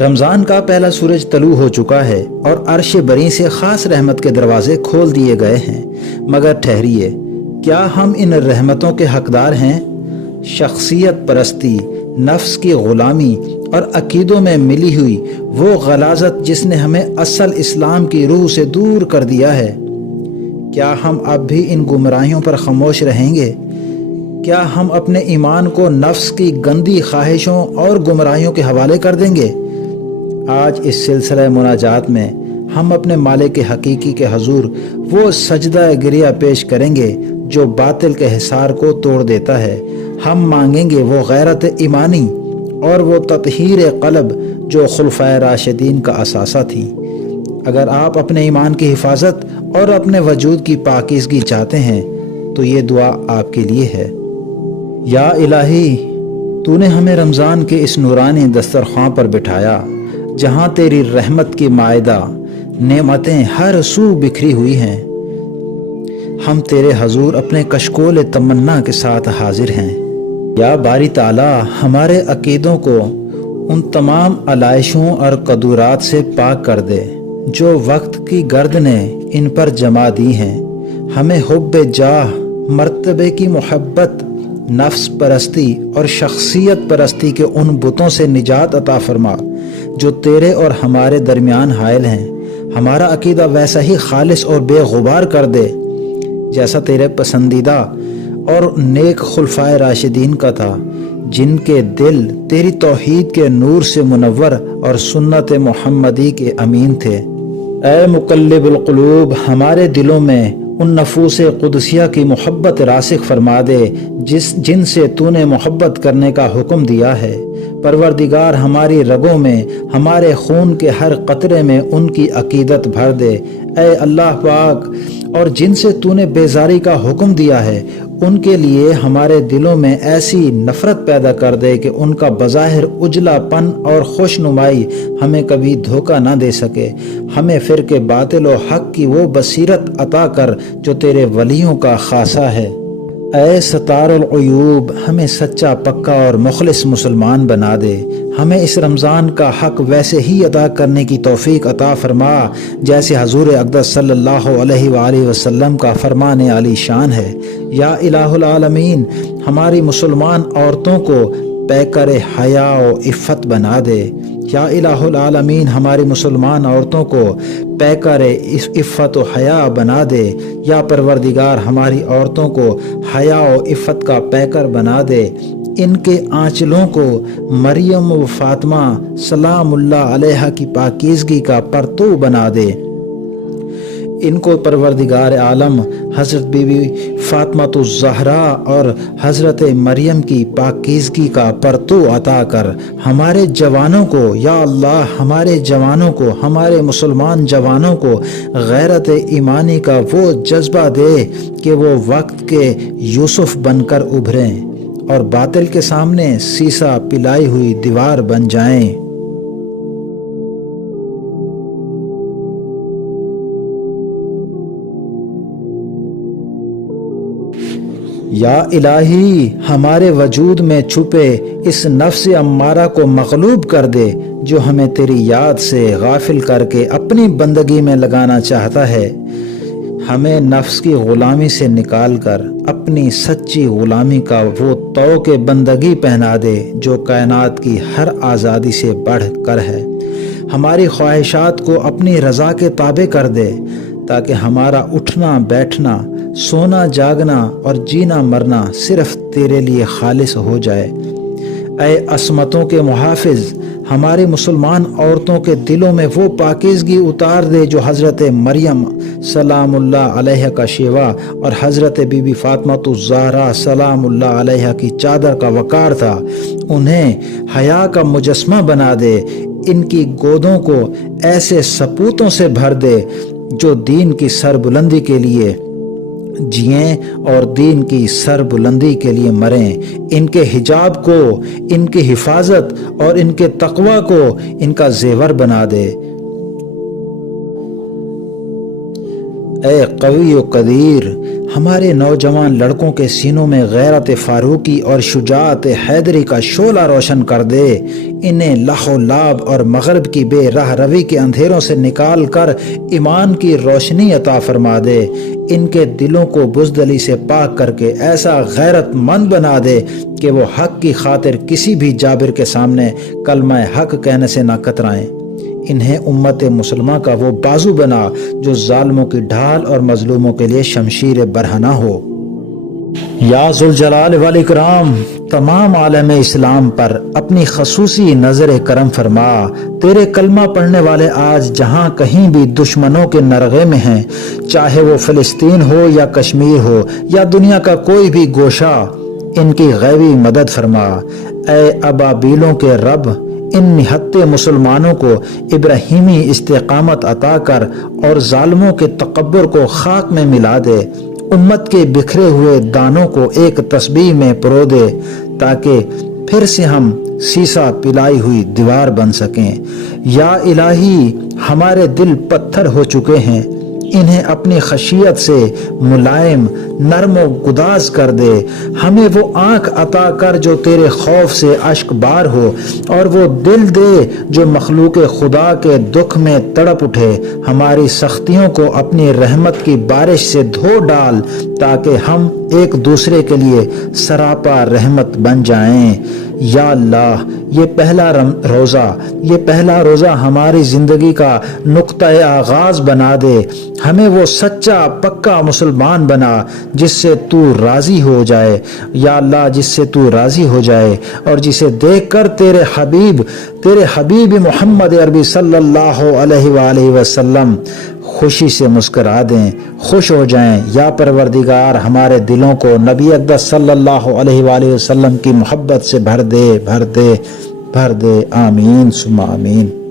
رمضان کا پہلا سورج طلوع ہو چکا ہے اور عرش بری سے خاص رحمت کے دروازے کھول دیے گئے ہیں، مگر ٹھہریے، کیا ہم ان رحمتوں کے حقدار ہیں؟ شخصیت پرستی، نفس کی غلامی اور عقیدوں میں ملی ہوئی وہ غلاظت جس نے ہمیں اصل اسلام کی روح سے دور کر دیا ہے، کیا ہم اب بھی ان گمراہیوں پر خاموش رہیں گے؟ کیا ہم اپنے ایمان کو نفس کی گندی خواہشوں اور گمراہیوں کے حوالے کر دیں گے؟ آج اس سلسلہ مناجات میں ہم اپنے مالک حقیقی کے حضور وہ سجدہ گریہ پیش کریں گے جو باطل کے حصار کو توڑ دیتا ہے۔ ہم مانگیں گے وہ غیرت ایمانی اور وہ تطہیر قلب جو خلفائے راشدین کا اثاثہ تھی۔ اگر آپ اپنے ایمان کی حفاظت اور اپنے وجود کی پاکیزگی چاہتے ہیں تو یہ دعا آپ کے لیے ہے۔ یا الہی، تو نے ہمیں رمضان کے اس نورانی دسترخوان پر بٹھایا جہاں تیری رحمت کی مائدہ نعمتیں ہر سو بکھری ہوئی ہیں۔ ہم تیرے حضور اپنے کشکول تمنا کے ساتھ حاضر ہیں۔ یا باری تعالیٰ، ہمارے عقیدوں کو ان تمام علائشوں اور قدورات سے پاک کر دے جو وقت کی گرد نے ان پر جما دی ہیں۔ ہمیں حب جاہ، مرتبے کی محبت، نفس پرستی اور شخصیت پرستی کے ان بتوں سے نجات عطا فرما جو تیرے اور ہمارے درمیان حائل ہیں۔ ہمارا عقیدہ ویسا ہی خالص اور بے غبار کر دے جیسا تیرے پسندیدہ اور نیک خلفائے راشدین کا تھا، جن کے دل تیری توحید کے نور سے منور اور سنت محمدی کے امین تھے۔ اے مقلب القلوب، ہمارے دلوں میں ان نفوس قدسیہ کی محبت راسخ فرما دے جن سے تو نے محبت کرنے کا حکم دیا ہے۔ پروردگار، ہماری رگوں میں، ہمارے خون کے ہر قطرے میں ان کی عقیدت بھر دے۔ اے اللہ پاک، اور جن سے تو نے بیزاری کا حکم دیا ہے ان کے لیے ہمارے دلوں میں ایسی نفرت پیدا کر دے کہ ان کا بظاہر اجلا پن اور خوش نمائی ہمیں کبھی دھوکہ نہ دے سکے۔ ہمیں فرقے باطل و حق کی وہ بصیرت عطا کر جو تیرے ولیوں کا خاصہ ہے۔ اے ستار العیوب، ہمیں سچا، پکا اور مخلص مسلمان بنا دے۔ ہمیں اس رمضان کا حق ویسے ہی ادا کرنے کی توفیق عطا فرما جیسے حضور اقدس صلی اللہ علیہ وآلہ وسلم کا فرمان عالی شان ہے۔ یا الہ العالمین، ہماری مسلمان عورتوں کو پیکر حیا و عفت بنا دے۔ یا الہ العالمین، ہماری مسلمان عورتوں کو پیکر عفت و حیا بنا دے۔ یا پروردگار، ہماری عورتوں کو حیا و عفت کا پیکر بنا دے۔ ان کے آنچلوں کو مریم و فاطمہ سلام اللہ علیہ کی پاکیزگی کا پرتو بنا دے۔ ان کو پروردگار عالم حضرت بی بی فاطمہ الزہرا اور حضرت مریم کی پاکیزگی کا پرتو عطا کر۔ ہمارے جوانوں کو، یا اللہ، ہمارے جوانوں کو، ہمارے مسلمان جوانوں کو غیرت ایمانی کا وہ جذبہ دے کہ وہ وقت کے یوسف بن کر ابھریں اور باطل کے سامنے سیسا پلائی ہوئی دیوار بن جائیں۔ یا الہی، ہمارے وجود میں چھپے اس نفس امارہ کو مغلوب کر دے جو ہمیں تیری یاد سے غافل کر کے اپنی بندگی میں لگانا چاہتا ہے۔ ہمیں نفس کی غلامی سے نکال کر اپنی سچی غلامی کا وہ طوق بندگی پہنا دے جو کائنات کی ہر آزادی سے بڑھ کر ہے۔ ہماری خواہشات کو اپنی رضا کے تابع کر دے تاکہ ہمارا اٹھنا بیٹھنا، سونا جاگنا اور جینا مرنا صرف تیرے لیے خالص ہو جائے۔ اے عصمتوں کے محافظ، ہماری مسلمان عورتوں کے دلوں میں وہ پاکیزگی اتار دے جو حضرت مریم سلام اللہ علیہ کا شیوا اور حضرت بی بی فاطمہ الزہرا سلام اللہ علیہ کی چادر کا وقار تھا۔ انہیں حیا کا مجسمہ بنا دے۔ ان کی گودوں کو ایسے سپوتوں سے بھر دے جو دین کی سربلندی کے لیے جئیں اور دین کی سر بلندی کے لیے مریں۔ ان کے حجاب کو، ان کی حفاظت اور ان کے تقوی کو ان کا زیور بنا دے۔ اے قوی و قدیر، ہمارے نوجوان لڑکوں کے سینوں میں غیرت فاروقی اور شجاعت حیدری کا شعلہ روشن کر دے، انہیں لہو و لعب اور مغرب کی بے راہ روی کے اندھیروں سے نکال کر ایمان کی روشنی عطا فرما دے، ان کے دلوں کو بزدلی سے پاک کر کے ایسا غیرت مند بنا دے کہ وہ حق کی خاطر کسی بھی جابر کے سامنے کلمہ حق کہنے سے نہ کترائیں۔ انہیں امت مسلمہ کا وہ بازو بنا جو ظالموں کی ڈھال اور مظلوموں کے لیے شمشیر برہنہ ہو۔ یا ذوالجلال والاکرام، تمام عالم اسلام پر اپنی خصوصی نظر کرم فرما۔ تیرے کلمہ پڑھنے والے آج جہاں کہیں بھی دشمنوں کے نرغے میں ہیں، چاہے وہ فلسطین ہو یا کشمیر ہو یا دنیا کا کوئی بھی گوشہ، ان کی غیبی مدد فرما۔ اے ابابیلوں کے رب، ان نہتے مسلمانوں کو ابراہیمی استقامت عطا کر اور ظالموں کے تکبر کو خاک میں ملا دے، امت کے بکھرے ہوئے دانوں کو ایک تسبیح میں پرو دے، تاکہ پھر سے ہم سیسا پلائی ہوئی دیوار بن سکیں۔ یا الہی، ہمارے دل پتھر ہو چکے ہیں، انہیں اپنی خشیت سے ملائم، نرم و گداز کر دے۔ ہمیں وہ آنکھ عطا کر جو تیرے خوف سے اشک بار ہو، اور وہ دل دے جو مخلوق خدا کے دکھ میں تڑپ اٹھے۔ ہماری سختیوں کو اپنی رحمت کی بارش سے دھو ڈال، تاکہ ہم ایک دوسرے کے لیے سراپا رحمت بن جائیں۔ یا اللہ، یہ پہلا روزہ ہماری زندگی کا نقطہ آغاز بنا دے، ہمیں وہ سچا پکا مسلمان بنا جس سے تو راضی ہو جائے۔ یا اللہ، جس سے تو راضی ہو جائے اور جسے دیکھ کر تیرے حبیب محمد عربی صلی اللہ علیہ وآلہ وسلم خوشی سے مسکرا دیں، خوش ہو جائیں۔ یا پروردگار، ہمارے دلوں کو نبی اقدس صلی اللہ علیہ وآلہ وسلم کی محبت سے بھر دے۔ آمین ثم آمین۔